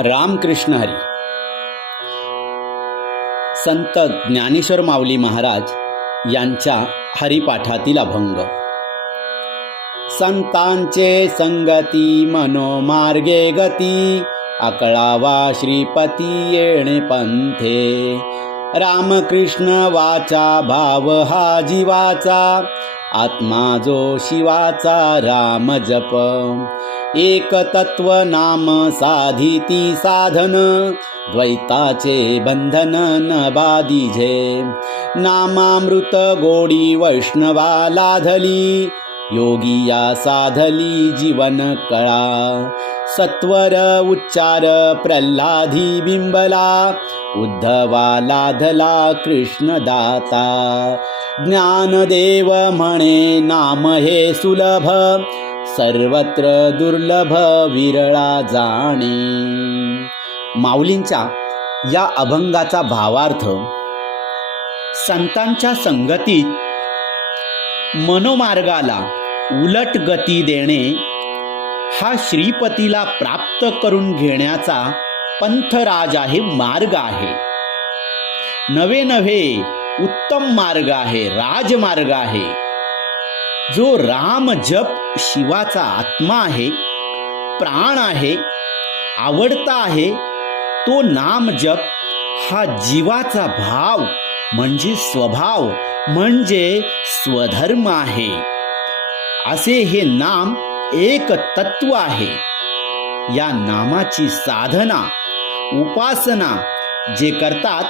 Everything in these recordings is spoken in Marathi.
रामकृष्ण हरी. संत ज्ञानेश्वर माऊली महाराज यांच्या हरिपाठातील अभंग. संतांचे संगती मनोमार्गे गती अकळावा श्रीपती येणे पंथे. रामकृष्ण वाचा भाव हा जीवाचा आत्मा जो शिवाचा राम जप. एक तत्व नाम साधिती साधन द्वैताचे बंधन न बादिझे नामामृत गोडी वैष्णवा लाधली योगिया साधली जीवन कळा. सत्वर उच्चार प्रल्हादी बिंबला. उद्धवा लाधला कृष्णदाता. ज्ञानदेव म्हणे नाम हे सुलभ. सर्वत्र दुर्लभ विरळा जाणे. माऊलींच्या या अभंगाचा भावार्थ संतांच्या संगतीत मनोमार्गाला उलट गती देणे हा श्रीपतीला प्राप्त करून घेण्याचा पंथराज आहे मार्ग आहे. नवे नव्हे उत्तम मार्ग आहे राजमार्ग आहे. जो राम जप शिवाचा आत्मा आहे प्राण आहे आवडता आहे तो नाम जप हा जीवाचा भाव म्हणजे स्वभाव म्हणजे स्वधर्म आहे. असे हे नाम एक तत्व आहे. या नामाची साधना उपासना जे करतात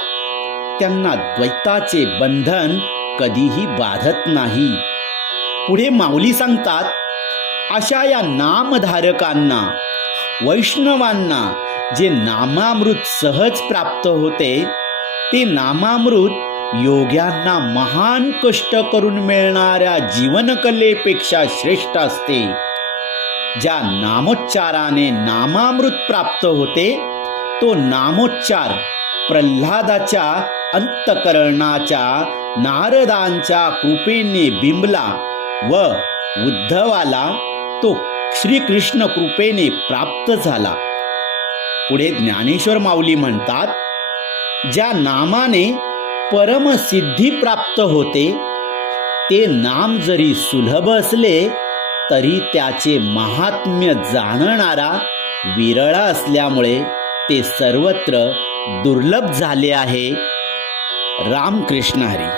त्यांना द्वैताचे बंधन कधीही बाधत नाही. पुढे माऊली सांगतात अशा या नामधारकांना वैष्णवांना जे नामामृत सहज प्राप्त होते ते नामामृत योग्यांना महान कष्ट करून मिळणाऱ्या जीवनकलेपेक्षा श्रेष्ठ असते. ज्या नामोच्चाराने नामामृत प्राप्त होते तो नामोच्चार प्रल्हादाच्या अंतकरणाच्या नारदांच्या कृपेने बिंबला व उद्धवाला तो श्रीकृष्ण कृपेने प्राप्त झाला. पुढे ज्ञानेश्वर माऊली म्हणतात ज्या नामाने परमसिद्धी प्राप्त होते. ते नाम जरी सुलभ असले तरी त्याचे महात्म्य जाणणारा विरळा असल्यामुळे ते सर्वत्र दुर्लभ झाले आहे. रामकृष्ण हरी.